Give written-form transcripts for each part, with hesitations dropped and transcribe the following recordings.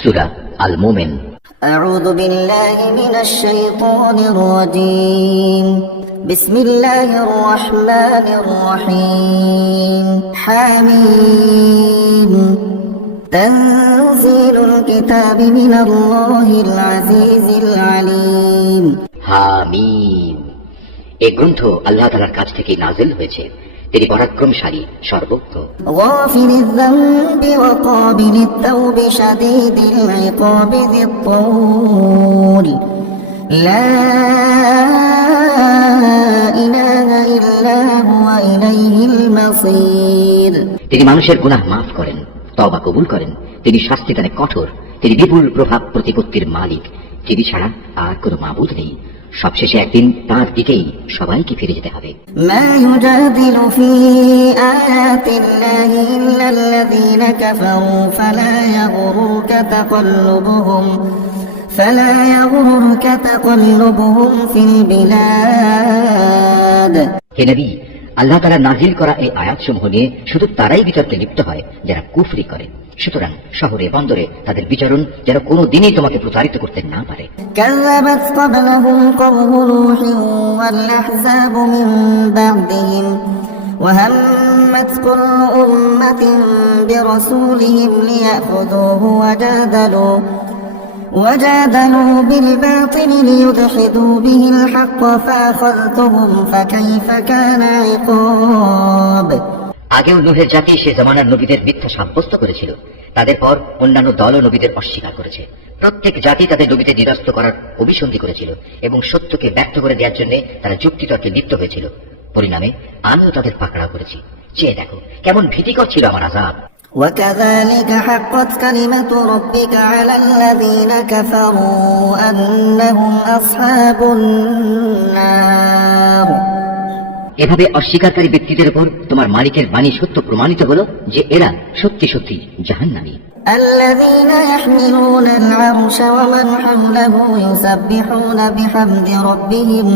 সূরা আল মুমিন। أعوذ بالله من الشيطان الرجيم بسم الله الرحمن الرحيم حميم تنزيل الكتاب من الله العزيز العليم হামিম, এই গ্রন্থ আল্লাহ তাআলার কাছ থেকে নাযিল হয়েছে, তিনি পরাক্রমশালী, সর্বজ্ঞ। غافر الذنب وقابل التوب شديد العقاب ذي الطول لا إله إلا هو إليه المصير তিনি মানুষের গুনাহ মাফ করেন, তওবা কবুল করেন, তিনি শাস্তিদানে কঠোর, তিনি বিপুল প্রভাব প্রতিপত্তির মালিক, তিনি ছাড়া আর কোনো মাবুদ নেই। সবশেষে একদিন তাঁর দিকেই সবাইকে ফিরে যেতে হবে। ما يجادل في آيات الله إلا الذين كفروا فلا يغررك تقلبهم في البلاد হে নবী, আল্লাহ তাআলা নাযিল করা এই আয়াতসমূহ নিয়ে শুধু তারাই বিতর্কে লিপ্ত হয় যারা কুফরি করে। সুতরাং শহরে বন্দরে তাদের বিচরণ যেন কোনো দিনই তোমাকে প্রতারিত করতে না পারে। كذبت قبلهم قوم نوح والأحزاب من بعدهم وهمت كل أمة برسولهم ليأخذوه وجادلوا بالباطل ليدحضوا به الحق فأخذتهم فكيف كان عقاب আগেও নূহের জাতি সে জামানার নবীদের মিথ্যা সাব্যস্ত করেছিল, তাদের পর অন্যান্য দল ও নবীদের অস্বীকার করেছে। প্রত্যেক জাতি তাদের নবীদের নিরস্ত করার অভিসন্ধি করেছিল এবং সত্যকে ব্যক্ত করে দেওয়ার জন্য তারা যুক্তিতর্কে লিপ্ত হয়েছিল। পরিণামে আমিও তাদের পাকড়াও করেছি। চেয়ে দেখো কেমন ভীতিকর ছিল আমার আযাব। وكذلك حقت كلمة ربك على الذين كفروا أنهم أصحاب النار এভাবে অস্বীকারী ব্যক্তিদের উপর তোমার মালিকের বাণী সত্য প্রমাণিত হলো যে এরা সত্যি সত্যি জাহান্নামী। الذين يحملون العرش ومن حوله يسبحون بحمد ربهم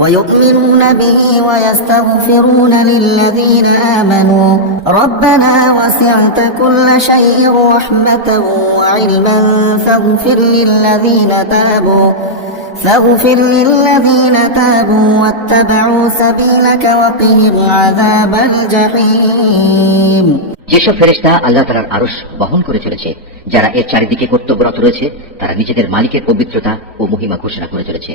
ويؤمنون به ويستغفرون للذين آمنوا ربنا وسعت كل شيء رحمة وعلما فاغفر للذين تابوا واتبعوا سبيلك وقهم عذاب الجحيم যেসব ফেরেশতা আল্লাহ তাআলার আরশ বহন করে চলেছে, যারা এর চারিদিকে কর্তব্যরত রয়েছে, তারা নিজেদের মালিকের পবিত্রতা ও মহিমা ঘোষণা করে চলেছে।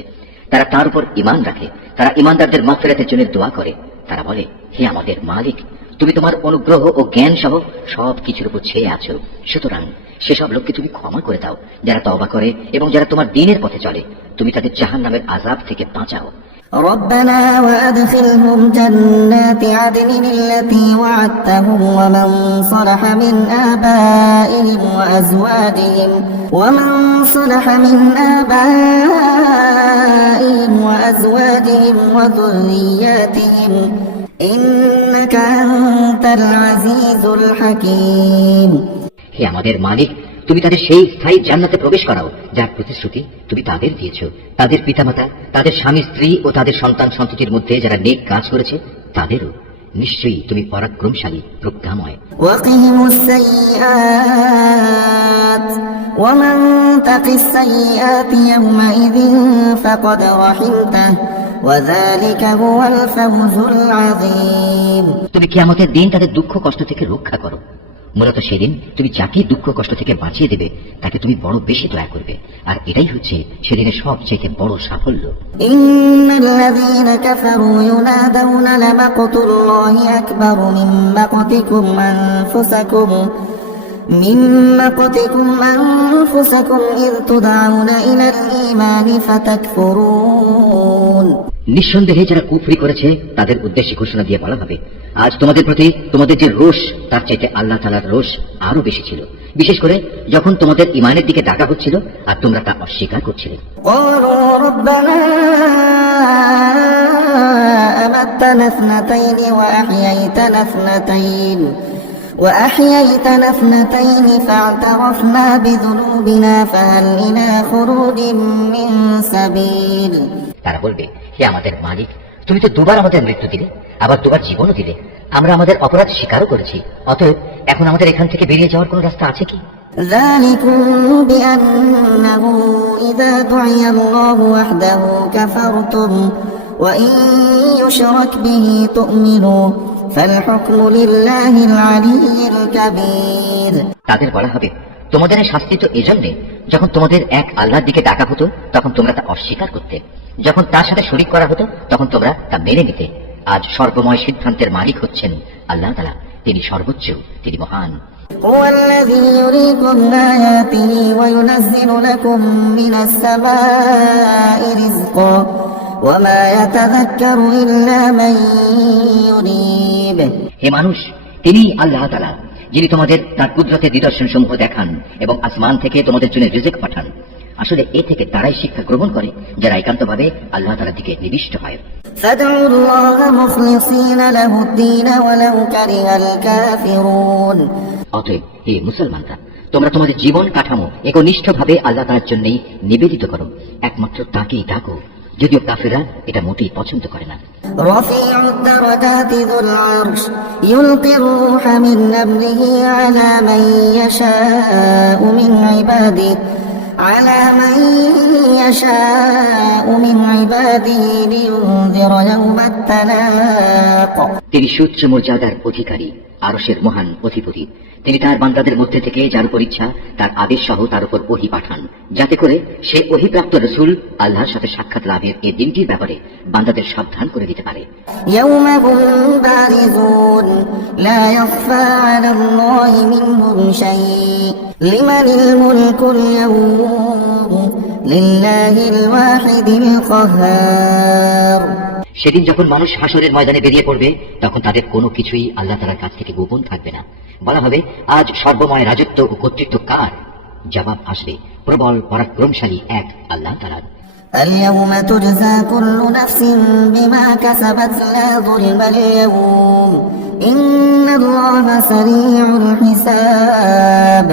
তারা তার উপর ঈমান রাখে, তারা ঈমানদারদের মাগফিরাতের জন্য দোয়া করে। তারা বলে, হে আমাদের মালিক, তুমি তোমার অনুগ্রহ ও জ্ঞান সহ সব কিছুর উপর ছেয়ে আছো, সুতরাং সেসব লোককে তুমি ক্ষমা করে দাও যারা তওবা করে এবং যারা তোমার দ্বীনের পথে চলে। তুমি তাদের জাহান্নামের আযাব থেকে বাঁচাও। ربنا وأدخلهم جنات عدن التي وعدتهم ومن صلح من آبائهم وأزواجهم وذرياتهم إنك أنت العزيز الحكيم হে আমাদের মালিক, তুমি তাদের সেই স্থায়ী জান্নাতে প্রবেশ করাও যার প্রতিশ্রুতি তুমি তাদের দিয়েছো। তাদের পিতামাতা, তাদের স্বামী স্ত্রী ও তাদের সন্তান সন্ততির মধ্যে যারা নেক কাজ করেছে তাদেরও নিশ্চয়ই তুমি পরাক্রমশালী, প্রজ্ঞাময়। وقهم السيئات ومن تق السيئات يومئذ فقد رحمته وذلك هو الفوز العظيم তুমি কিয়ামতের দিন তাদের দুঃখ কষ্ট থেকে রক্ষা করো। মূলত সেদিন তুমি যাকে দুঃখ কষ্ট থেকে বাঁচিয়ে দেবে তাকে তুমি বড় বেশি দয়া করবে, আর এটাই হচ্ছে সেদিনের সবচেয়ে বড় সাফল্য। ইন্নাল্লাযীনা কাফারু ইউনাদাউনা লামাকতুল্লাহি আকবারু মিন মাকতিকুম আনফুসাকুম ইয তুদআউনা ইলাল ঈমানি ফাতাকফুরুন। নিঃসন্দেহে যারা কুফরি করেছে তাদের উদ্দেশ্যে ঘোষণা দিয়ে বলা হবে, আজ তোমাদের প্রতি তোমাদের যে রোষ তার চাইতে আল্লাহ তাআলার রোষ আরো বেশি ছিল, বিশেষ করে যখন তোমাদের ঈমানের দিকে ডাকা হচ্ছিল আর তোমরা তা অস্বীকার করছিলে। ক্বালু রাব্বানা আমাত্তানা ইসনাতাইনি وأحييتنا اثنتين فاعترفنا بذنوبنا فهل إلى خروج من سبيل। তারা বলবে, হে আমাদের মালিক, তুমি তো দুবার আমাদের মৃত্যু দিলে, আবার দুবার জীবনও দিলে, আমরা আমাদের অপরাধ স্বীকারও করেছি, অতএব এখন আমাদের এখান থেকে বেরিয়ে যাওয়ার কোনো রাস্তা আছে কি? ذلكم بأنه إذا دعي الله وحده كفرتم وإن يشرك به تؤمنوا فالحكم لله العلي الكبير তাদের বলা হবে, তোমাদের এই শাস্তি তো এজন্যে, যখন তোমাদের এক আল্লাহর দিকে ডাকা হতো তখন তোমরা তা অস্বীকার করতে, যখন তার সাথে শরীক করা হতো তখন তোমরা তা মেনে নিতে। আজ সর্বময় সিদ্ধান্তের মালিক হচ্ছেন আল্লাহ তাআলা, তিনি সর্বোচ্চ, তিনি মহান। هو الذي يريكم آياته وينزل لكم من السماء رزقا وما يتذكر إلا من ينيب হে মানুষ, তিনি আল্লাহ তাআলা, যিনি তোমাদের তার কুদরতের নিদর্শন সমূহ দেখান এবং আসমান থেকে তোমাদের জন্য রিজিক পাঠান। আসলে এ থেকে তারাই শিক্ষা গ্রহণ করে যারা একান্তভাবে আল্লাহ তাআলার দিকে নিবিষ্ট হয়। فادعوا الله مخلصين له الدين ولو كره الكافرون অতএব হে মুসলমানরা, তোমরা তোমাদের জীবন কাঠামো একনিষ্ঠভাবে আল্লাহ তাআলার জন্যই নিবেদিত করো, একমাত্র তাকেই ডাকো, যদিও কাফেররা এটা মোটেই পছন্দ করে না। رفيع الدرجات ذو العرش يلقي الروح من أمره على من يشاء من عباده لينذر يوم التلاق তিনি সুউচ্চ মর্যাদার অধিকারী, আরশের মহান অধিপতি। তিনি তার বান্দাদের মধ্যে থেকে যার উপর ইচ্ছা তার আদেশ সহ তার উপর ওহী পাঠান, যাতে করে সে ওহীপ্রাপ্ত রাসূল আল্লাহর সাথে সাক্ষাৎ লাভের এই দিনটির ব্যাপারে বান্দাদের সাবধান করে দিতে পারে। يوم هم بارزون لا يخفى على الله منهم شيء لمن الملك اليوم لله الواحد القهار সেদিন যখন মানুষ হাসরের ময়দানে বেরিয়ে পড়বে, তখন তাদের কোনো কিছুই আল্লাহ তাআলার কাছ থেকে গোপন থাকবে না। বলা হবে, আজ সর্বময় রাজত্ব ও কর্তৃত্ব কার? জবাব আসবে, প্রবল পরাক্রমশালী এক আল্লাহ তাআলার। اليوم تجزى كل نفس بما كسبت لا ظلم اليوم إن الله سريع الحساب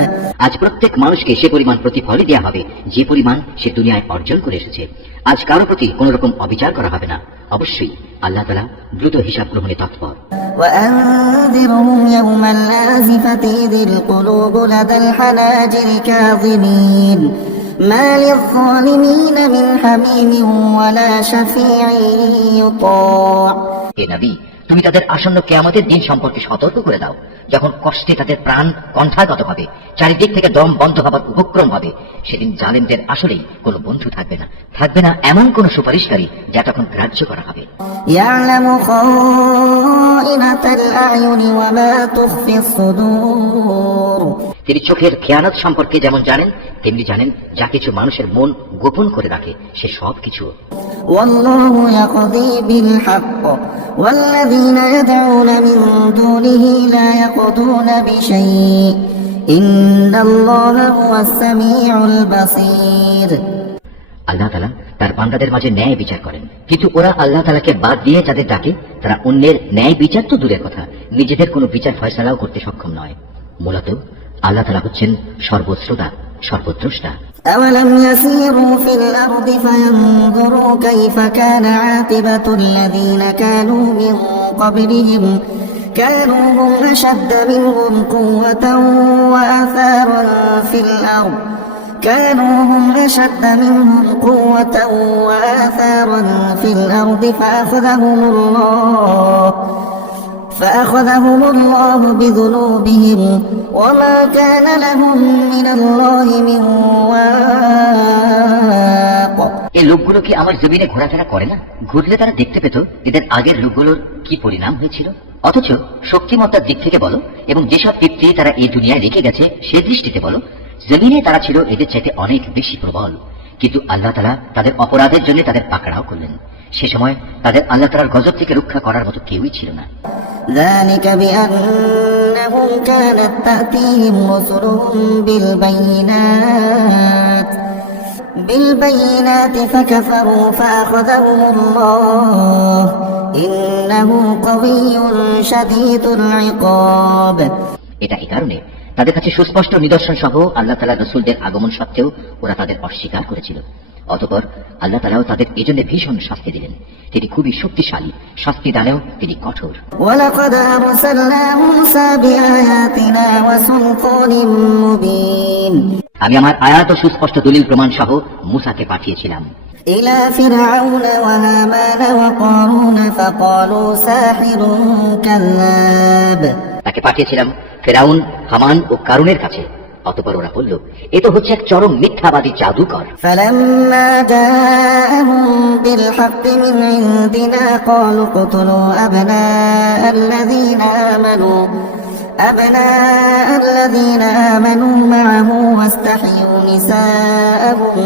আজ প্রত্যেক মানুষকে সে পরিমাণ প্রতিফলই দেওয়া হবে যে পরিমাণ সে দুনিয়ায় অর্জন করে এসেছে। আজ কারো প্রতি কোন রকম অবিচার করা হবে না। অবশ্যই আল্লাহ তাআলা দ্রুত হিসাব গ্রহণে তৎপর। وأنذرهم يوم الآزفة إذ القلوب لدى الحناجر كاظمين ما للظالمين من حميم ولا شفيع يطاع হে নবী, তুমি তাদের আসন্ন কিয়ামতের দিন সম্পর্কে সতর্ক করে দাও, যখন কষ্টে তাদের প্রাণ কণ্ঠাগত হবে, চারিদিক থেকে দম বন্ধ হবার উপক্রম হবে। সেদিন জালেমদের আসলেই কোনো বন্ধু থাকবে না, থাকবে না এমন কোন সুপারিশকারী যা তখন গ্রাহ্য করা হবে। يعلم خائنة الأعين وما تخفي الصدور তিনি চোখের খেয়ানত সম্পর্কে যেমন জানেন, তেমনি জানেন যা কিছু মানুষের মন গোপন করে রাখে, সে সব কিছু। والله يقضي بالحق والذين يدعون من دونه لا يقضون بشيء إن الله هو السميع البصير আল্লাহ তাআলা তার বান্দাদের মাঝে ন্যায় বিচার করেন, কিন্তু ওরা আল্লাহ তাআলাকে বাদ দিয়ে যাদের ডাকে তারা অন্যের ন্যায় বিচার তো দূরের কথা, নিজেদের কোনো বিচার ফয়সালাও করতে সক্ষম নয়। মূলত আল্লাহ তাআলা হচ্ছেন সর্বশ্রোতা, সর্বদ্রষ্টা। أولم يسيروا في الأرض فينظروا كيف كان عاقبة الذين كانوا من قبلهم كانوا هم أشد منهم قوة وآثارا في الأرض فأخذهم الله بذنوبهم وما كان لهم من الله من واق এই লোকগুলো কি আমার জমিনে ঘোরাফেরা করে না? ঘুরলে তারা দেখতে পেত এদের আগের লোকগুলোর কি পরিণাম হয়েছিল। অথচ শক্তিমত্তার দিক থেকে বলো এবং যেসব তৃপ্তি তারা এই দুনিয়ায় রেখে গেছে সে দৃষ্টিতে বলো, জমিনে তারা ছিল এদের চাইতে অনেক বেশি প্রবল। কিন্তু আল্লাহ তাআলা তাদের অপরাধের জন্য তাদের পাকড়াও করলেন। সে সময় তাদের আল্লাহ তাআলার গজব থেকে রক্ষা করার মতো কেউই ছিল না। ذلك بأنهم كانت تأتيهم رسلهم بالبينات فكفروا فأخذهم الله إنه قوي شديد العقاب এটা এই কারণে তাদের কাছে সুস্পষ্ট নিদর্শন সহ আল্লাহ তাআলার রাসূলদের আগমন সত্ত্বেও ওরা তাদের অস্বীকার করেছিল। অতঃপর আল্লাহ তাআলাও তাদের এজন্য ভীষণ শাস্তি দিলেন। তিনি খুবই শক্তিশালী, শাস্তি দানেও তিনি কঠোর। ولقد أرسلنا موسى بآياتنا وسلطان مبين আমি আমার আয়াত ও সুস্পষ্ট দলিল প্রমাণ সহ মুসাকে পাঠিয়েছিলাম إلى فرعون وهامان وقارون فقالوا ساحر كذاب তাকে পাঠিয়েছিলাম ফেরাউন, হামান ও কারুনের কাছে। অতঃপর ওরা বলল, এ তো হচ্ছে এক চরম মিথ্যাবাদী জাদুকর। فلما جاءهم بالحق من عندنا قالوا اقتلوا أبناء الذين آمنوا معه واستحيوا نساءهم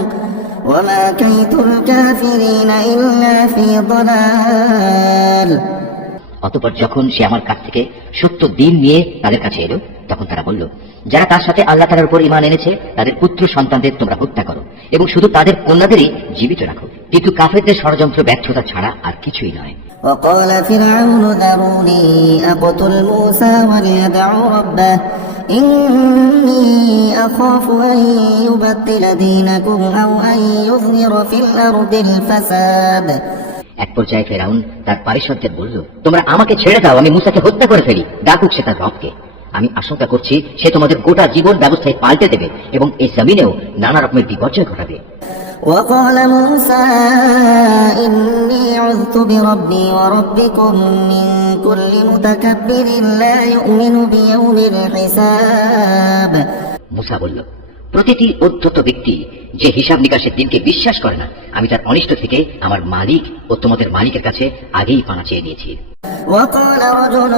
وما كيد الكافرين إلا في ضلال অতঃপর যখন সে আমার কাছ থেকে সত্য দিন নিয়ে তাদের কাছে এলো, তখন তারা বলল, যারা তার সাথে আল্লাহ তাআলার উপর ঈমান এনেছে তাদের পুত্র সন্তানদের তোমরা হত্যা করো এবং শুধু তাদের কন্যাদেরই জীবিত রাখো, কিন্তু কাফেরদের ষড়যন্ত্র ব্যর্থতা ছাড়া আর কিছুই নয়। وقال فرعون ذروني أقتل موسى وليدع ربه إني أخاف أن يبدل دينكم أو أن يظهر في الأرض الفساد এক পর্যায়ে ফেরাউন তার পারিষদদের বলল, তোমরা আমাকে ছেড়ে দাও, আমি মুসাকে হত্যা করে ফেলি, ডাকুক সে তার রবকে। আমি আশঙ্কা করছি সে তোমাদের গোটা জীবন ব্যবস্থায় পাল্টে দেবে এবং এই জমিনেও নানা রকমের বিপর্যয় ঘটাবে। وقال موسى إني عذت بربي وربكم من كل متكبر لا يؤمن بيوم الحساب মুসা বলল, প্রতিটি উদ্ধত ব্যক্তি যে হিসাব নিকাশের দিনকে বিশ্বাস করে না, আমি তার অনিষ্ট থেকে আমার মালিক ও তোমাদের মালিকের কাছে আগেই পানা চেয়ে নিয়েছি। وقال رجل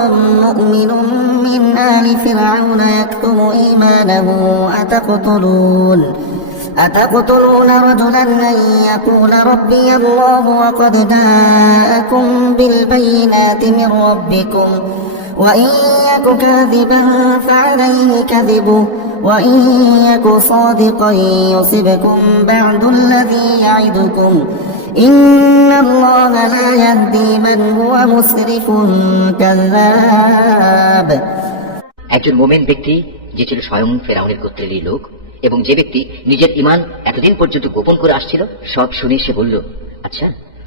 مؤمن من آل فرعون يكتم إيمانه أتقتلون رجلا أن يقول ربي الله وقد جاءكم بالبينات من ربكم وإن يك كاذبا فعليه كذبه وإن يك صادقا يصبكم بعد الذي يعدكم إن الله لا يهدي من هو مسرف كذاب একজন মোমেন ব্যক্তি যে ছিল স্বয়ং ফেরাউনের গোত্রেরই লোক এবং যে ব্যক্তি নিজের ঈমান এতদিন পর্যন্ত গোপন করে আসছিল, সব শুনে সে বলল, আচ্ছা,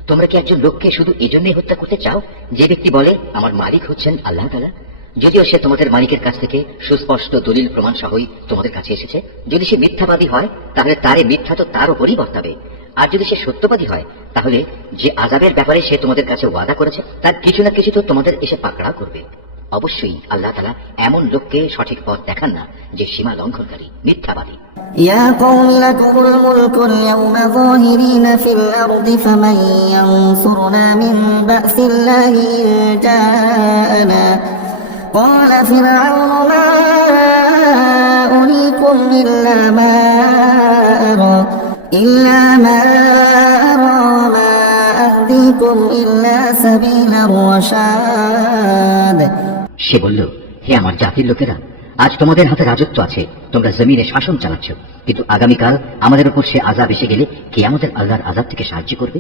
তোমরা কি একজন লোককে শুধু এজন্যই হত্যা করতে চাও যে ব্যক্তি বলে আমার মালিক হচ্ছেন আল্লাহ তাআলা, যদিও সে তোমাদের মালিকের কাছ থেকে সুস্পষ্ট দলিল প্রমাণ সহই তোমাদের কাছে এসেছে? যদি সে মিথ্যাবাদী হয় তাহলে তার এই মিথ্যা তো তার উপরই বর্তাবে, আর যদি সে সত্যবাদী হয় তাহলে যে আযাবের ব্যাপারে সে তোমাদের কাছে ওয়াদা করেছে তার কিছু না কিছু তো তোমাদের এসে পাকড়াও করবে। অবশ্যই আল্লাহ তাআলা এমন লোককে সঠিক পথ দেখান না যে সীমা লঙ্ঘনকারী, মিথ্যাবাদী। يا قوم لكم الملك اليوم ظاهرين في الأرض فمن ينصرنا من بأس الله إن جاءنا قال فرعون ما أريكم إلا ما أرى وما أهديكم إلا سبيل الرشاد সে বলল, হে আমার জাতির লোকেরা, আজ তোমাদের হাতে রাজত্ব আছে, তোমরা জমিনে শাসন চালাচ্ছ, কিন্তু আগামীকাল আমাদের উপর সে আযাব এসে গেলে কে আমাদের আল্লাহর আযাব থেকে সাহায্য করবে?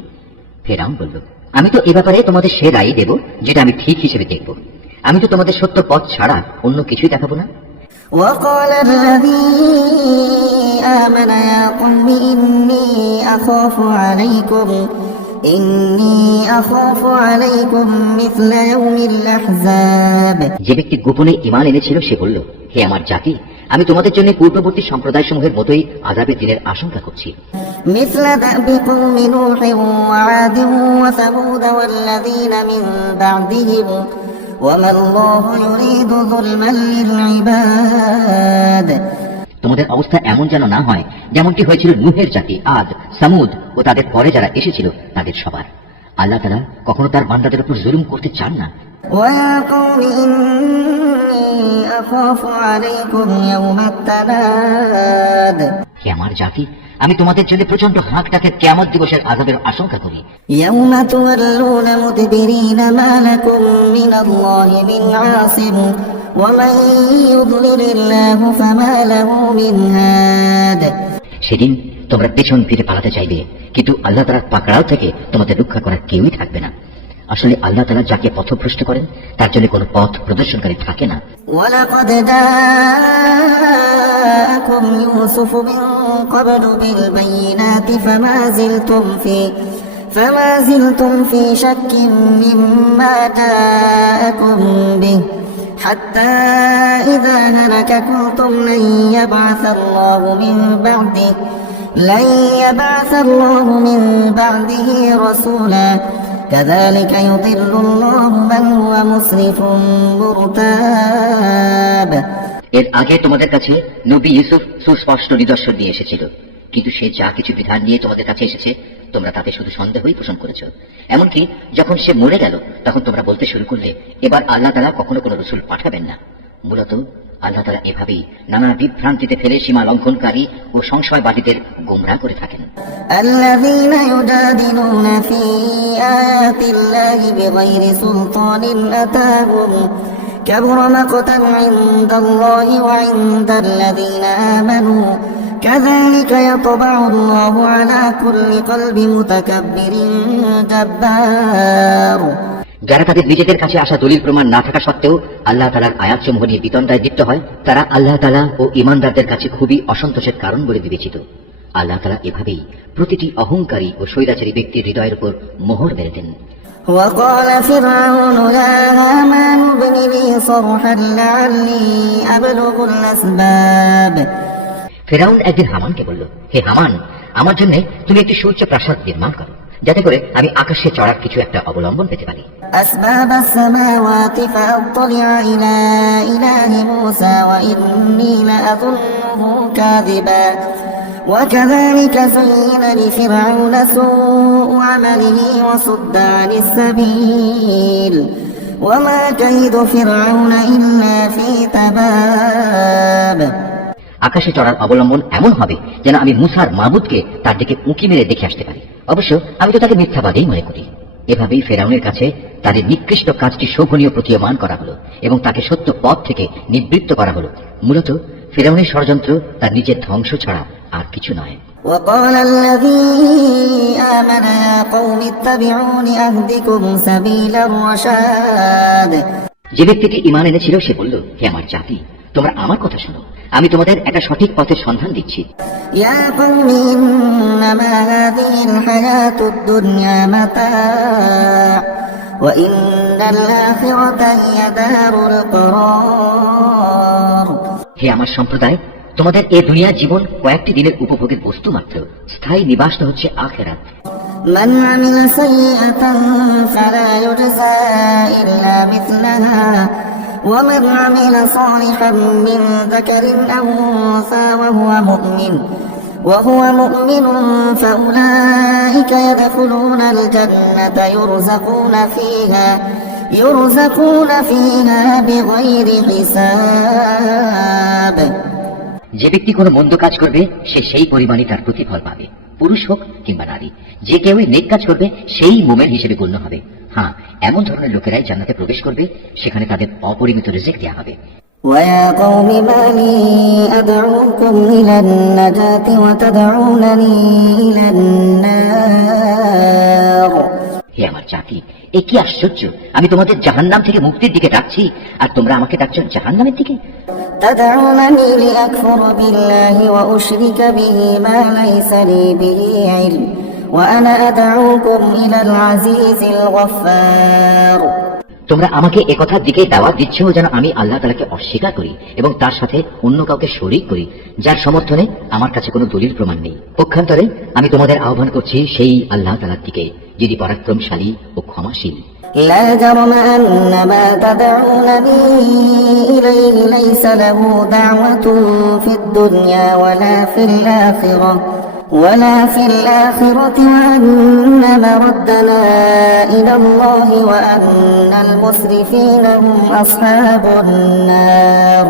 ফেরাউন বলল, আমি তো এ ব্যাপারে তোমাদের সে রায় দেব যেটা আমি ঠিক হিসেবে দেখব, আমি তো তোমাদের সত্য পথ ছাড়া অন্য কিছুই দেখাবো না। وقال الذي آمن يا قوم إني أخاف عليكم مثل يوم الأحزاب যে ব্যক্তি গোপনে ঈমান এনেছিল সে বলল, হে আমার জাতি, আমি তোমাদের জন্য পূর্ববর্তী সম্প্রদায়সমূহের মতোই আযাবের দিনের আশঙ্কা করছি। مثل دأب قوم نوح وعاد وثمود والذين من بعدهم وما الله يريد ظلما للعباد তোমাদের অবস্থা এমন যেন না হয় যেমনটি হয়েছিল নূহের জাতি, আদ, সামুদ ও তাদের পরে যারা এসেছিল তাদের সবার। আল্লাহ তাআলা কখনো তার বান্দাদের উপর জুলুম করতে চান না। ويا قوم إني أخاف عليكم يوم التناد হে আমার জাতি, আমি তোমাদের জন্য প্রচন্ড হাঁক ডাকের কিয়ামত দিবসের আযাবের আশঙ্কা করি। يوم تولون مدبرين ما لكم من الله من عاصم ومن يضلل الله فما له من هاد সেদিন তোমরা পেছন ফিরে পালাতে চাইবে, কিন্তু আল্লাহ তাআলার পাকড়াও থেকে তোমাদের রক্ষা করার কেউই থাকবে না। আসলে আল্লাহ তাআলা যাকে পথভ্রষ্ট করেন তার জন্য কোনো পথ প্রদর্শনকারী থাকে না। ولقد جاءكم يوسف من قبل بالبينات فما زلتم في شك مما جاءكم به حتى إذا هلك قلتم لن يبعث الله من بعده رسولا كذلك يضل الله من هو مسرف مرتاب। এর আগে তোমাদের কাছে নবী ইউসুফ সুস্পষ্ট নিদর্শন নিয়ে এসেছিল, কিন্তু সে যা কিছু বিধান নিয়ে তোমাদের কাছে এসেছে তোমরা তাতে শুধু সন্দেহই পোষণ করেছ। এমনকি যখন সে মরে গেল তখন তোমরা বলতে শুরু করলে এবার আল্লাহ তাআলা কখনো কোনো রাসূল পাঠাবেন না। মূলত আল্লাহ তাআলা এভাবেই নানা বিভ্রান্তিতে ফেলে সীমা লঙ্ঘনকারী ও সংশয়বাদীদের গোমরাহ করে থাকেন। الذين يجادلون في آيات الله بغير سلطان أتاهم كبر مقتا عند الله وعند الذين آمنوا كذلك يطبع الله على كل قلب متكبر جبار। যারা তাদের নিজেদের কাছে আসা দলিল প্রমাণ না থাকা সত্ত্বেও আল্লাহ তাআলার আয়াতসমূহ নিয়ে বিতণ্ডায় লিপ্ত হয়, তারা আল্লাহ তাআলা ও ঈমানদারদের কাছে খুবই অসন্তোষের কারণ বলে বিবেচিত। আল্লাহ তাআলা এভাবেই প্রতিটি অহংকারী ও স্বৈরাচারী ব্যক্তির হৃদয়ের উপর মোহর মেরে দেন। وقال فرعون يا هامان ابن لي صرحا لعلي أبلغ الأسباب। ফেরাউন একদিন হামানকে বলল, হে হামান, আমার জন্য তুমি একটি সুউচ্চ প্রাসাদ নির্মাণ করো, যাতে করে আমি আকাশে চড়ার কিছু একটা অবলম্বন পেতে পারি। أسباب السماوات فأطلع إلى إله موسى وإني لأظنه كاذبا وكذلك زين لفرعون سوء عمله وصد عن السبيل وما كيد فرعون إلا في تباب। আকাশে চড়ার অবলম্বন এমন হবে যেন আমি মুসার মাবুদকে তার দিকে উঁকি মেরে দেখে আসতে পারি। অবশ্য আমি তো তাকে মিথ্যাবাদী মনে করি। এভাবেই ফেরাউনের কাছে তাদের নিকৃষ্ট কাজটি শোভনীয় প্রতীয়মান করা হলো এবং তাকে সত্য পথ থেকে নিবৃত্ত করা হলো। মূলত ফেরাউনের ষড়যন্ত্র তার নিজের ধ্বংস ছাড়া আর কিছু নয়। وقال الذي آمن يا قوم اتبعون أهدكم سبيل الرشاد। যে ব্যক্তিটি ঈমান এনেছিল সে বলল, হে আমার জাতি, তোমরা আমার কথা শোনো, আমি তোমাদের একটা সঠিক পথের সন্ধান দিচ্ছি। يا قوم إنما هذه الحياة الدنيا متاع وإن الآخرة هي دار القرار। হে আমার সম্প্রদায়, তোমাদের এই দুনিয়া জীবন কয়েকটি দিনের উপভোগের বস্তু মাত্র, স্থায়ী নিবাস তো হচ্ছে আখিরাত। من عمل سيئة فلا يجزى إلا مثلها ومن عمل صالحا من ذكر أو أنثى وهو مؤمن فأولئك يدخلون الجنة يرزقون فيها بغير حساب। যে ব্যক্তি কোনো মন্দ কাজ করবে সে সেই পরিমাণই তার প্রতিফল পাবে, পুরুষ হোক কিংবা নারী। যে কেউই নেক কাজ করবে সেই মুমিন হিসেবে গণ্য হবে। হ্যাঁ, এমন ধরনের লোকেরাই জান্নাতে প্রবেশ করবে, সেখানে তাদের অপরিমিত রিজিক দেয়া হবে। ويا قوم ما لي أدعوكم إلى النجاة وتدعونني إلى النار। হে আমার জাতি, এ কি আশ্চর্য, আমি তোমাদের জাহান্নাম থেকে মুক্তির দিকে ডাকছি আর তোমরা আমাকে ডাকছো জাহান্নামের দিকে। تدعونني لأكفر بالله وأشرك به ما ليس لي به علم وأنا أدعوكم إلى العزيز الغفار। তোমরা আমাকে একথার দিকে দাওয়াত দিচ্ছ যেন আমি আল্লাহ তাআলাকে অস্বীকার করি এবং তার সাথে অন্য কাউকে শরীক করি, যার সমর্থনে আমার কাছে কোনো দলিল প্রমাণ নেই। পক্ষান্তরে আমি তোমাদের আহ্বান করছি সেই আল্লাহ তাআলার দিকে, যিনি পরাক্রমশালী ও ক্ষমাশীল। لا جرم أن ما تدعونني إليه ليس له دعوة في الدنيا ولا في الآخرة وأن مردنا إلى الله وأن المسرفين هم أصحاب النار।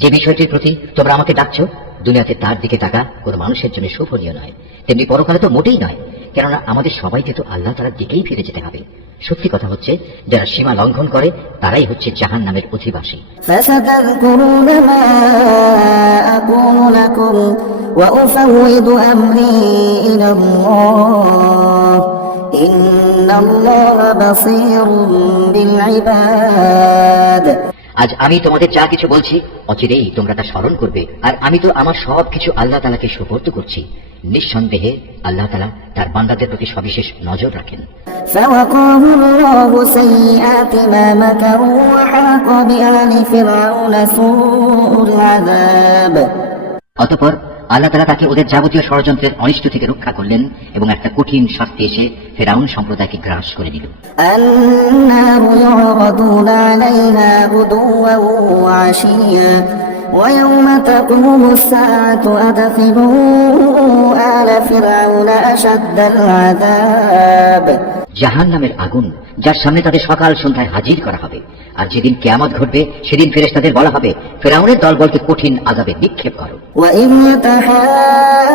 যে বিষয়টির প্রতি তোমরা আমাকে ডাকছো দুনিয়াতে তার দিকে তাকা কোনো মানুষের জন্য শোভনীয় নয়, তেমনি পরকালে তো মোটেই নয়, কেননা আমাদের সবাইকে তো আল্লাহ তাআলার দিকেই ফিরে যেতে হবে। সত্যি কথা হচ্ছে যারা সীমা লঙ্ঘন করে তারাই হচ্ছে জাহান্নামের অধিবাসী। فستذكرون ما أقول لكم وأفوض أمري إلى الله إن الله بصير بالعباد আজ আমি তোমাদের যা কিছু বলছি অচিরেই তোমরা তা স্মরণ করবে, আর আমি তো আমার সব কিছু আল্লাহ তাআলাকে সুপর্দ করছি। নিঃসন্দেহে আল্লাহ তাআলা তার বান্দাদের প্রতি সবিশেষ নজর রাখেন। فوقاه الله سيئات ما مكروا وحاق بآل فرعون سوء العذاب অতঃপর আল্লাহ তাআলা তাকে ওদের যাবতীয় ষড়যন্ত্রের অনিষ্ট থেকে রক্ষা করলেন এবং একটা কঠিন শাস্তি এসে ফেরাউন সম্প্রদায়কে গ্রাস করে নিল। النار يعرضون عليها غدوا وعشيا ويوم تقوم الساعة أدخلوا آل فرعون أشد العذاب জাহান্নামের আগুন, যার সামনে তাদের সকাল সন্ধ্যায় হাজির করা হবে, আর যেদিন কিয়ামত ঘটবে সেদিন ফেরেশতাদের বলা হবে, ফেরাউনের দলবলকে কঠিন আযাবে নিক্ষেপ করো। وإذ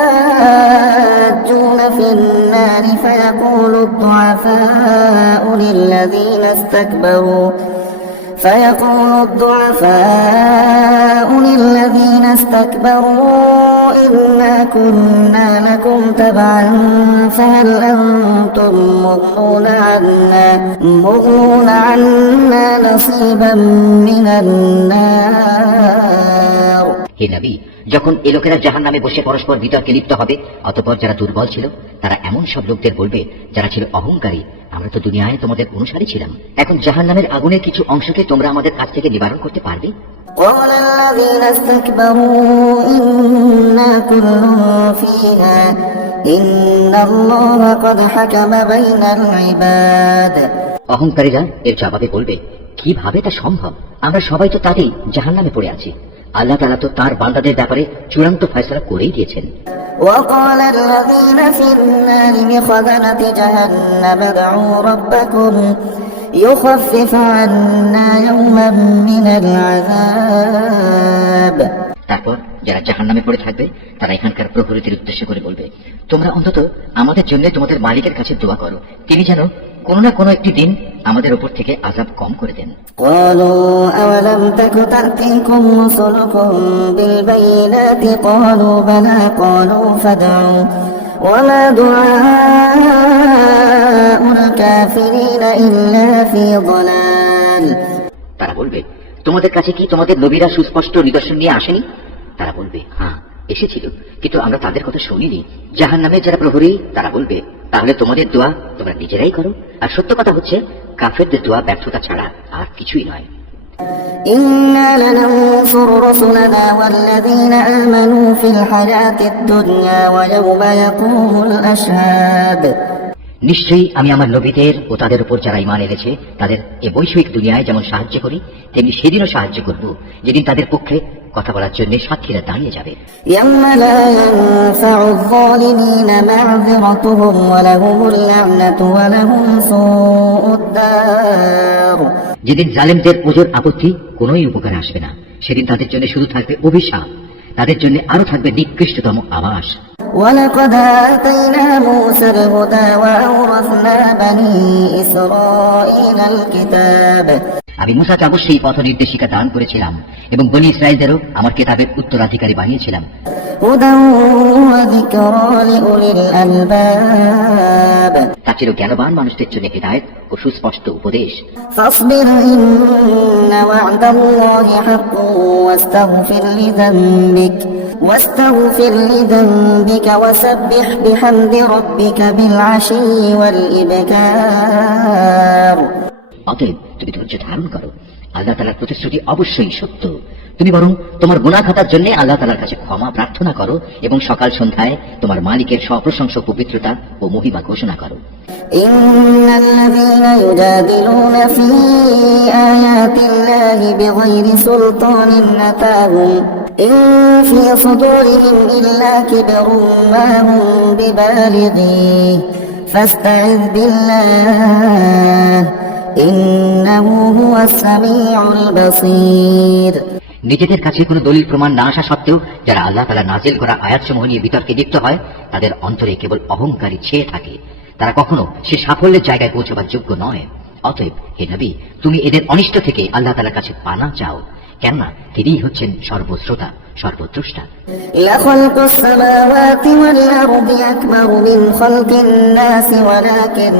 يتحاجون في النار فيقول الضعفاء للذين استكبروا إنا كنا لكم تبعا فهل أنتم مغنون عنا نصيبا من النار হে নবী, যখন এই লোকেরা জাহান্নামে বসে পরস্পর বিতর্কে লিপ্ত হবে, অতঃপর যারা দুর্বল ছিল তারা এমন সব লোকদের বলবে যারা ছিল অহংকারী, আমরা তো দুনিয়ায় তোমাদের অনুসারী ছিলাম, এখন জাহান্নামের আগুনের কিছু অংশকে তোমরা আমাদের কাছ থেকে নিবারণ করতে পারবে? قال الذين استكبروا إنا كل فيها إن الله قد حكم بين العباد অহংকারীরা এর জবাবে বলবে, কিভাবে তা সম্ভব? আমরা সবাই তো তাতেই জাহান্নামে পড়ে আছি, আল্লাহ তাআলা তো তার বান্দাদের ব্যাপারে চূড়ান্ত ফয়সালা করেই দিয়েছেন। وقال الذين في النار لخزنة جهنم ادعوا ربكم يخفف عنا يوما من العذاب তারপর যারা জাহান্নামে পড়ে থাকবে তারা এখানকার প্রহরীদের উদ্দেশ্য করে বলবে, তোমরা অন্তত আমাদের জন্য তোমাদের মালিকের কাছে দোয়া করো, তিনি যেন কোনো না কোনো একটি দিন আমাদের উপর থেকে আযাব কম করে দেন। قالوا أولم تك تأتيكم رسلكم بالبينات قالوا بلى قالوا فادعوا وما دعاء الكافرين إلا في ضلال তারা বলবে, তোমাদের কাছে কি তোমাদের নবীরা সুস্পষ্ট নিদর্শন নিয়ে আসেনি? তারা বলবে, হ্যাঁ এসেছিল, কিন্তু আমরা তাদের কথা শুনিনি। জাহান্নামে যারা প্রহরী তারা বলবে, তাহলে তোমাদের দোয়া তোমরা নিজেরাই করো, আর সত্য কথা হচ্ছে কাফেরদের দোয়া ব্যর্থতা ছাড়া আর কিছুই নয়। إنا لننصر رسلنا والذين آمنوا في الحياة الدنيا ويوم يقوم الأشهاد নিশ্চয়ই আমি আমার নবীদের ও তাদের উপর যারা ঈমান এনেছে তাদের এ বৈষয়িক দুনিয়ায় যেমন সাহায্য করি, তেমনি সেদিনও সাহায্য করব যেদিন তাদের পক্ষে কথা বলার জন্য সাক্ষীরা দাঁড়িয়ে যাবে। يوم لا ينفع الظالمين معذرتهم ولهم اللعنة ولهم سوء الدار যেদিন জালেমদের ওজর আপত্তি কোনোই উপকারে আসবে না, সেদিন তাদের জন্য শুধু থাকবে অভিশাপ, তাদের জন্য আরো থাকবে নিকৃষ্টতম আবাস। ولقد آتينا موسى الهدى وأورثنا بني إسرائيل الكتاب আমি মুসাকে অবশ্যই পথ নির্দেশিকা দান করেছিলাম এবং বনী ইসরাঈলদেরও আমার কিতাবের উত্তরাধিকারী বানিয়েছিলাম। هدى وذكرى لأولي الألباب তা ছিল জ্ঞানবান মানুষদের জন্য হিদায়াত ও সুস্পষ্ট উপদেশ। فاصبر إن وعد الله حق واستغفر لذنبك وسبح بحمد ربك بالعشي والإبكار অতএব তুমি ধৈর্য ধারণ করো, আল্লাহ তাআলার প্রতিশ্রুতি অবশ্যই সত্য, তুমি বরং তোমার গুনাহ খাতার জন্য আল্লাহ তাআলার কাছে ক্ষমা প্রার্থনা করো এবং সকাল সন্ধ্যায় তোমার মালিকের সপ্রশংস পবিত্রতা ও মহিমা ঘোষণা করো। إن الذين يجادلون في آيات الله بغير سلطان أتاهم إن في صدورهم إلا كبر ما هم ببالغيه فاستعذ بالله إنه هو السميع البصير নিজেদের কাছে কোনো দলিল প্রমাণ না আসা সত্ত্বেও যারা আল্লাহ তাআলা নাজিল করা আয়াতসমূহ নিয়ে বিতর্কে লিপ্ত হয়, তাদের অন্তরে কেবল অহংকারী ছেয়ে থাকে, তারা কখনো সে সাফল্যের জায়গায় পৌঁছবার যোগ্য নয়। অতএব হে নবী, তুমি এদের অনিষ্ট থেকে আল্লাহ তাআলার কাছে পানা চাও, কেননা তিনিই হচ্ছেন সর্বশ্রোতা সর্বদ্রষ্টা। لخلق السماوات والأرض أكبر من خلق الناس ولكن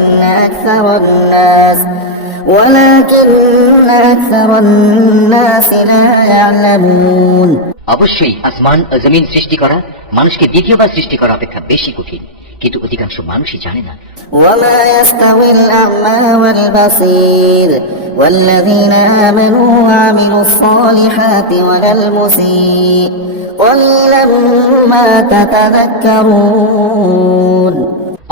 أكثر الناس لا يعلمون। অবশ্যই আসমান ও জমিন সৃষ্টি করা মানুষকে দ্বিতীয়বার সৃষ্টি করা অপেক্ষা বেশি কঠিন, কিন্তু অধিকাংশ মানুষই জানে না। وما يستوي الأعمى والبصير والذين آمنوا وعملوا الصالحات ولا المسيء قليلا ما تتذكرون।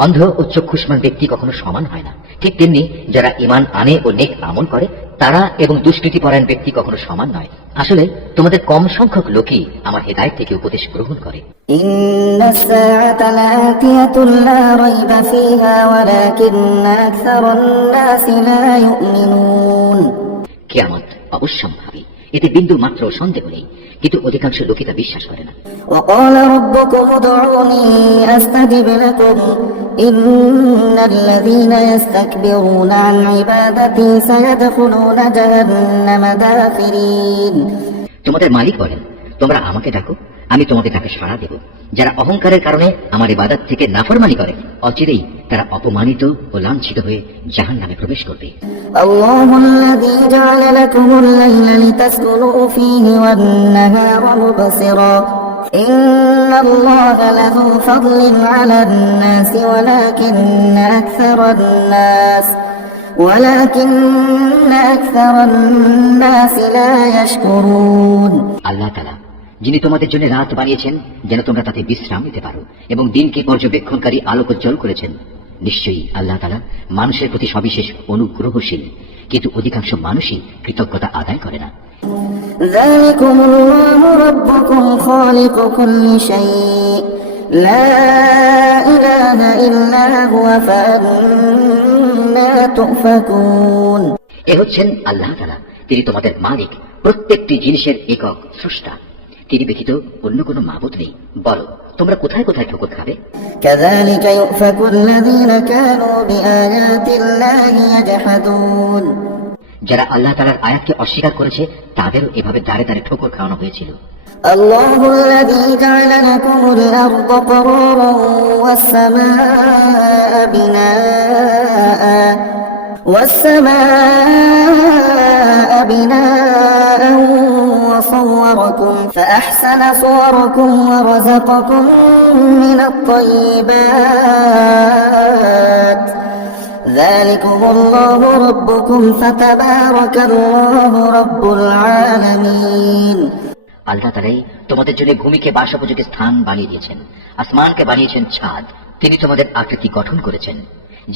অন্ধ ও চক্ষুষ্মান ব্যক্তি কখনো সমান হয় না, ঠিক তেমনি যারা ঈমান আনে ও নেক আমল করে তারা এবং দুষ্কৃতিপরায়ণ ব্যক্তি কখনো সমান নয়। আসলে তোমাদের কম সংখ্যক লোকই আমার হেদায়েত থেকে উপদেশ গ্রহণ করে। إن الساعة لآتية لا ريب فيها ولكن أكثر الناس لا يؤمنون। কিয়ামত অবশ্যম্ভাবী, এতে বিন্দু মাত্র সন্দেহ নেই, কিন্তু অধিকাংশ লোকই তা বিশ্বাস করে না। وقال ربكم ادعوني أستجب لكم إن الذين يستكبرون عن عبادتي سيدخلون جهنم داخرين। তোমাদের মালিক বলেন, তোমরা আমাকে ডাকো, আমি তোমাদের ডাকে সাড়া দেব। যারা অহংকারের কারণে আমার ইবাদত থেকে নাফরমানি করে অচিরেই তারা অপমানিত ও লাঞ্ছিত হয়ে জাহান্নামে প্রবেশ করবে। الله الذي جعل لكم الليل لتسكنوا فيه والنهار مبصرا إن الله لذو فضل على الناس ولكن أكثر الناس لا يشكرون। আল্লাহ তাআলা যিনি তোমাদের জন্য রাত বানিয়েছেন যেন তোমরা তাতে বিশ্রাম নিতে পারো এবং দিনকে পর্যবেক্ষণকারী আলোকোজ্জ্বল করেছেন, নিশ্চয়ই আল্লাহ তাআলা মানুষের প্রতি সবিশেষ অনুগ্রহশীল, কিন্তু অধিকাংশ মানুষই কৃতজ্ঞতা আদায় করে না। ذلكم الله ربكم خالق كل شيء لا إله إلا هو فأنا تؤفكون। এ হচ্ছেন আল্লাহ তাআলা, তিনি তোমাদের মালিক, প্রত্যেকটি জিনিসের একক স্রষ্টা, তিনি ব্যতীত অন্য কোনো মাবুদ নেই। বলো তোমরা কোথায় কোথায় ঠোকর খাবে? كذلك يؤفك الذين كانوا بآيات الله يجحدون। যারা আল্লাহ তাআলার আয়াতকে অস্বীকার করেছে তাদেরও এভাবে দাঁড়ে দাঁড়ে ঠোকর খাওয়ানো হয়েছিল। الله الذي جعل لكم الأرض قرارا والسماء بناء وصوركم فأحسن صوركم ورزقكم من الطيبات ذلكم الله ربكم فتبارك الله رب العالمين। আল্লাহ তাআলাই তোমাদের জন্য ভূমিকে বাসোপযোগী স্থান বানিয়ে দিয়েছেন, আসমানকে বানিয়েছেন ছাদ, তিনি তোমাদের আকৃতি গঠন করেছেন।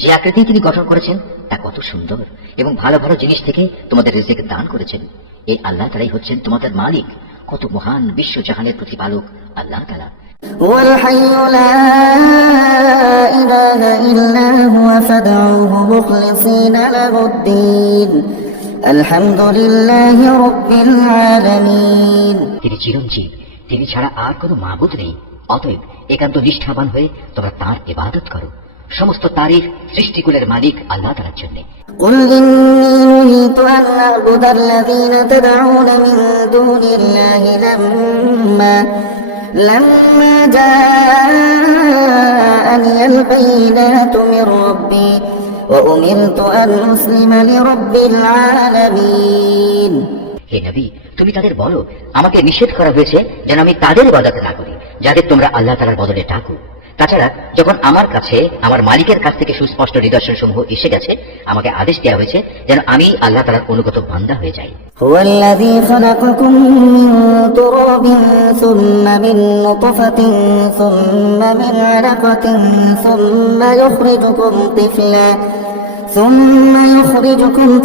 যে আকৃতি তিনি গঠন করেছেন তা কত সুন্দর, এবং ভালো ভালো জিনিস থেকে তোমাদের রিজিক দান করেছেন। এই আল্লাহ তাআলাই হচ্ছেন তোমাদের মালিক, কত মহান বিশ্বজাহানের প্রতিপালক আল্লাহ তাআলা। هو الحي لا إله إلا هو فادعوه مخلصين له الدين الحمد لله رب العالمين। তিনি চিরঞ্জীব, তিনি ছাড়া আর কোনো মাবুদ নেই, অতএব একান্ত নিষ্ঠাবান হয়ে তোমরা তাঁর ইবাদত করো। সমস্ত তারিফ সৃষ্টিকুলের মালিক আল্লাহ তাআলার জন্য। قل إني نهيت أن أعبد الذين تدعون من دون الله لما جاءني البينات من ربي وأمرت أن أسلم لرب العالمين। হে নবী, তুমি তাদের বলো আমাকে নিষেধ করা হয়েছে যেন আমি তাদের ইবাদত না করি যাদের তোমরা আল্লাহ তাআলার বদলে ডাকো। তাছাড়া যখন আমার কাছে আমার মালিকের কাছ থেকে সুস্পষ্ট নিদর্শন সমূহ এসে গেছে, আমাকে আদেশ দেওয়া হয়েছে যেন আমি আল্লাহ তাআলার অনুগত বান্দা হয়ে যাই। هو الذي خلقكم من تراب ثم من نطفة ثم من علقة ثم يخرجكم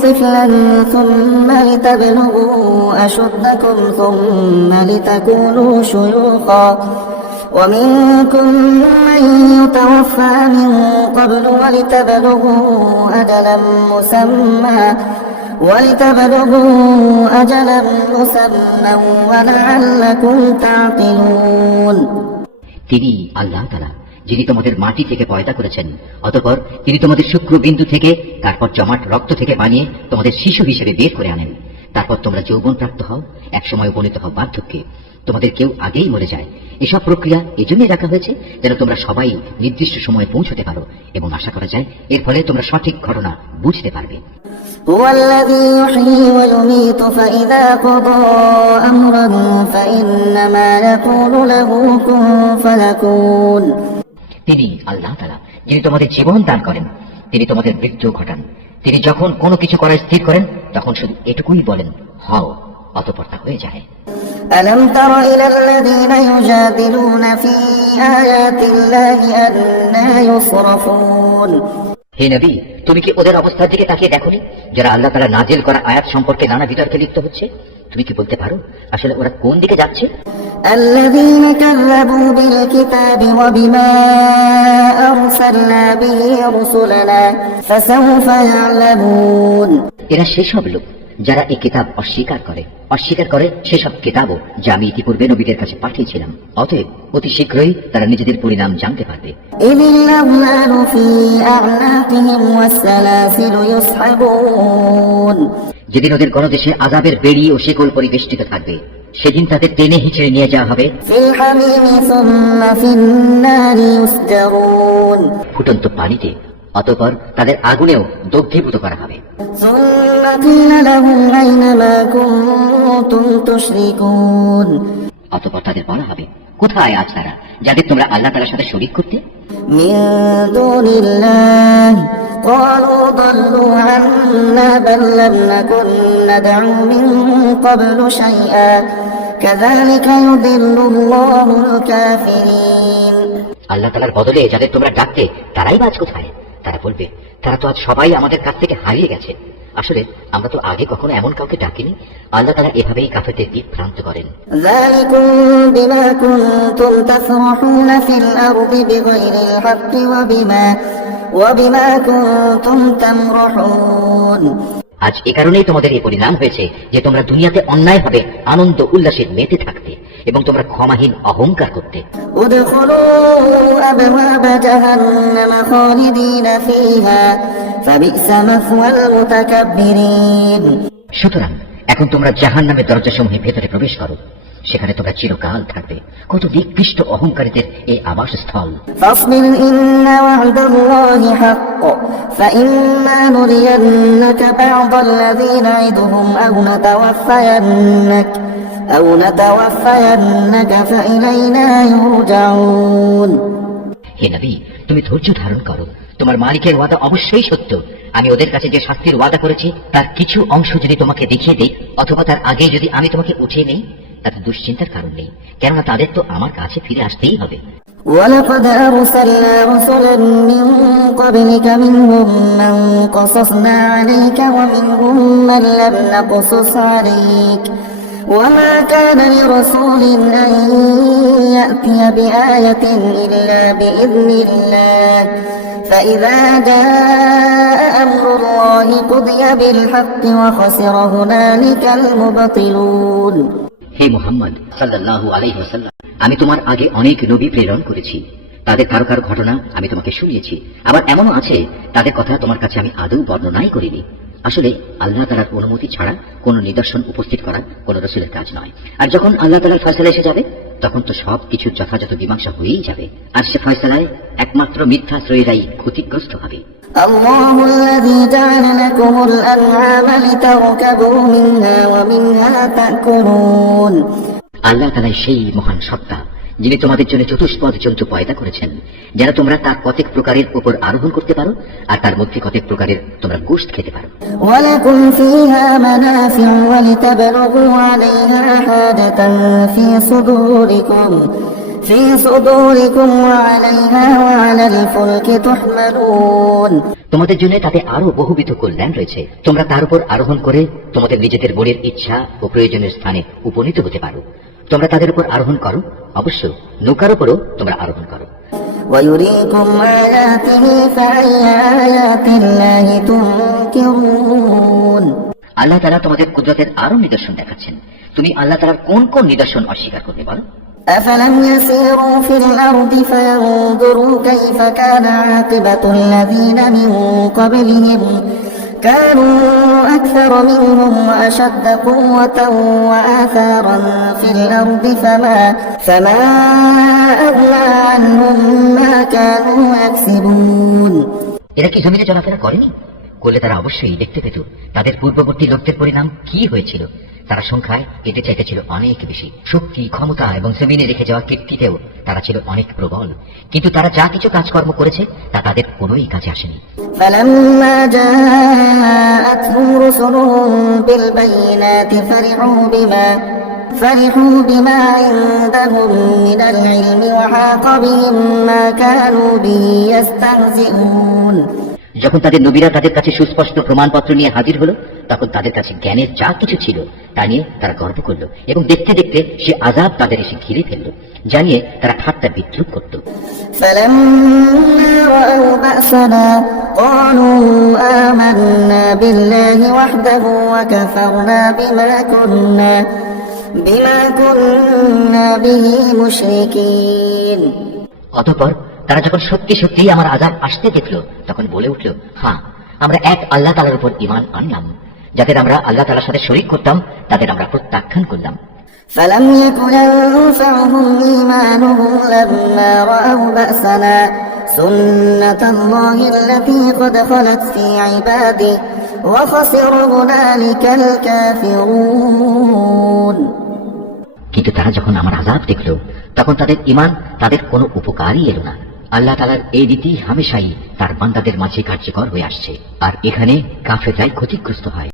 طفلا ثم لتبلغوا أشدكم ثم لتكونوا شيوخا ومنكم من يتوفى من قبل ولتبلغوا أجلا مسمى ولعلكم تعقلون। তিনি আল্লাহ তাআলা যিনি তোমাদের মাটি থেকে পয়দা করেছেন, অতঃপর তিনি তোমাদের শুক্রবিন্দু থেকে, তারপর জমাট রক্ত থেকে বানিয়ে তোমাদের শিশু হিসেবে বের করে আনেন। তারপর তোমরা যৌবন প্রাপ্ত হও, একসময় উপনীত হও বার্ধক্যে, তোমাদের কেউ আগেই মরে যায়। এসব প্রক্রিয়া এজন্যই রাখা হয়েছে যেন তোমরা সবাই নির্দিষ্ট সময়ে পৌঁছতে পারো, এবং আশা করা যায় এর ফলে তোমরা সঠিক ঘটনা বুঝতে পারবে। هو الذي يحيي ويميت فإذا قضى أمرا فإنما يقول له كن فيكون। তিনি আল্লাহ তাআলা, যিনি তোমাদের জীবন দান করেন, তিনি তোমাদের মৃত্যু ঘটান। তিনি যখন কোনো কিছু করার স্থির করেন তখন শুধু এটুকুই বলেন, হও, অতঃপর তা হয়ে যায়। ألم تر إلى الذين يجادلون في آيات الله أنى يصرفون। হে নবী, তুমি কি ওদের অবস্থার দিকে তাকিয়ে দেখোনি যারা আল্লাহ তাআলা নাজিল করা আয়াত সম্পর্কে নানা বিতর্কে লিপ্ত হচ্ছে? তুমি কি বলতে পারো আসলে ওরা কোন দিকে যাচ্ছে? الذين كذبوا بالكتاب وبما أرسلنا به رسلنا فسوف يعلمون। এরা সেসব লোক যারা এই কিতাব অস্বীকার করে সেসব কিতাবও যা আমি ইতিপূর্বে নবীদের কাছে পাঠিয়েছিলাম। অতএব অতি শীঘ্রই তারা নিজেদের পরিণাম জানতে পারবে। إذ الأغلال في أعناقهم والسلاسل يسحبون। যেদিন ওদের গণদেশে আযাবের বেড়ি ও শিকল পরিবেষ্টিত থাকবে, সেদিন তাদের টেনে হিঁচড়ে নিয়ে যাওয়া হবে في الحميم ثم في النار يسجرون। ফুটন্ত পানিতে, অতঃপর তাদের আগুনেও দগ্ধীভূত করা হবে। ثم قيل لهم أين ما كنتم تشركون। অতঃপর তাদের বলা হবে, কোথায় আজ তারা যাদের তোমরা আল্লাহ তাআলার সাথে শরীক করতে? من دون الله قالوا ضلوا عنا بل لم نكن ندعو من قبل شيئا كذلك يضل الله الكافرين। আল্লাহ তাআলার বদলে যাদের তোমরা ডাকতে তারাই বাজ কোথায়? তারা বলবে, তারা তো আজ সবাই আমাদের কাছ থেকে হারিয়ে গেছে। আসলে আমরা তো আগে কখনো এমন কাউকে ডাকিনি। আল্লাহ তাআলা এভাবেই কাফেরদের বিভ্রান্ত করেন। ذلكم بما كنتم تفرحون في الأرض بغير الحق وبما كنتم تمرحون। আজ এ কারণেই তোমাদের এই পরিণাম হয়েছে যে তোমরা দুনিয়াতে অন্যায়ভাবে আনন্দ উল্লাসে মেতে থাকতে এবং তোমরা ক্ষমাহীন অহংকার করতে। ادخلوا أبواب جهنم خالدين فيها فبئس مثوى المتكبرين। সুতরাং এখন তোমরা জাহান্নামের দরজাসমূহে ভেতরে প্রবেশ করো, সেখানে তোমরা চিরকাল থাকবে। কত নিকৃষ্ট অহংকারীদের এই আবাসস্থল। فاصبر إن وعد الله حق فإما نرينك بعض الذي نعدهم أو نتوفينك فإلينا يرجعون। হে নবী, তুমি ধৈর্য ধারণ করো, তোমার মালিকের ওয়াদা অবশ্যই সত্য। আমি ওদের কাছে যে শাস্তির ওয়াদা করেছি তার কিছু অংশ যদি তোমাকে দেখিয়ে দেই অথবা তার আগে যদি আমি তোমাকে উঠিয়ে নেই, তাতে দুশ্চিন্তার কারণ নেই, কেননা তাদের তো আমার কাছে ফিরে আসতেই হবে। ولقد أرسلنا رسلا من قبلك منهم من قصصنا عليك ومنهم من لم نقصص عليك وما كان لرسول أن يأتي بآية إلا بإذن الله فإذا جاء أمر الله قضي بالحق وخسر هنالك المبطلون। হে মুহাম্মদ সাল্লাল্লাহু আলাইহি ওয়াসাল্লাম, আমি তোমার আগে অনেক নবী প্রেরণ করেছি। তাদের কারো কারো ঘটনা আমি তোমাকে শুনিয়েছি, আবার এমনও আছে তাদের কথা তোমার কাছে আমি আদৌ বর্ণনাই করিনি। আসলে আল্লাহ তাআলার অনুমতি ছাড়া কোনো নিদর্শন উপস্থিত করা কোনো রাসূলের কাজ নয়। আর যখন আল্লাহ তাআলার ফয়সালা এসে যাবে তখন তো সব কিছুর যথাযথ মীমাংসা হয়েই যাবে, আর সে ফয়সালায় একমাত্র মিথ্যাশ্রয়ীরাই ক্ষতিগ্রস্ত হবে। الله الذي جعل لكم الأنعام لتركبوا منها ومنها تأكلون। আল্লাহ তাআলা সেই মহান সত্তা যিনি তোমাদের জন্য চতুষ্পদ জন্তু পয়দা করেছেন যেন তোমরা তার কতক প্রকারের উপর আরোহণ করতে পারো আর তার মধ্যে কতক প্রকারের তোমরা গোশত খেতে পারো। ولكم فيها منافع ولتبلغوا عليها حاجة في صدوركم وعليها وعلى الفلك تحملون। তোমাদের জন্য তাতে আরো বহুবিধ কল্যাণ রয়েছে। তোমরা তার উপর আরোহণ করে তোমাদের নিজেদের মনের ইচ্ছা ও প্রয়োজনের স্থানে উপনীত হতে পারো। তোমরা তাদের উপর আরোহণ করো, অবশ্য নৌকার উপরও তোমরা আরোহণ করো। ويريكم آياته فأي آيات الله تنكرون। আল্লাহ তাআলা তোমাদের কুদরতের আরো নিদর্শন দেখাচ্ছেন, তুমি আল্লাহ তাআলার কোন কোন নিদর্শন অস্বীকার করবে বলো? أفلم يسيروا في الأرض فينظروا كيف كان عاقبة الذين من قبلهم كانوا أكثر منهم وأشد قوة وآثارا في الأرض فما أغنى عنهم ما كانوا يكسبون। এরা কি জমিনে চলাফেরা করেনি? করলে তারা অবশ্যই দেখতে পেত তাদের পূর্ববর্তী লোকদের পরিণাম কি হয়েছিল। তারা সংখ্যায় এদের চাইতে ছিল অনেক বেশি, শক্তি, ক্ষমতা এবং জমিনে রেখে যাওয়া কীর্তিতেও তারা ছিল অনেক প্রবল। কিন্তু তারা যা কিছু কাজকর্ম করেছে তা তাদের কোনোই কাজে আসেনি। فلما جاءتهم رسلهم بالبينات فرحوا بما عندهم من العلم وحاق بهم ما كانوا به يستهزئون। যখন তাদের নবীরা তাদের কাছে সুস্পষ্ট প্রমাণপত্র নিয়ে হাজির হলো, তখন তাদের কাছে জ্ঞানের যা কিছু ছিল তা নিয়ে তারা গর্ব করল এবং দেখতে দেখতে সে আযাব তাদের এসে ঘিরে ফেলল, জানিয়ে তারা ঠাট্টা বিদ্রুপ করত। فلما رأوا بأسنا قالوا آمنا بالله وحده وكفرنا بما كنا به مشركين। অতঃপর তারা যখন সত্যি সত্যি আমার আযাব আসতে দেখলো, তখন বলে উঠল, হ্যাঁ, আমরা এক আল্লাহ তাআলার উপর ঈমান আনলাম। যাদের আমরা আল্লাহ তাআলার সাথে শরীক করতাম তাদের আমরা প্রত্যাখ্যান করলাম। فلم يكن ينفعهم إيمانهم لما رأوا بأسنا سنة الله التي قد خلت في عباده وخسر هنالك الكافرون। কিন্তু তারা যখন আমার আযাব দেখলো, তখন তাদের ঈমান তাদের কোনো উপকারই এলো না। আল্লাহ তাআলার এই রীতি হামেশাই তার বান্দাদের মাঝে কার্যকর হয়ে আসছে, আর এখানে কাফেররাই ক্ষতিগ্রস্ত হয়।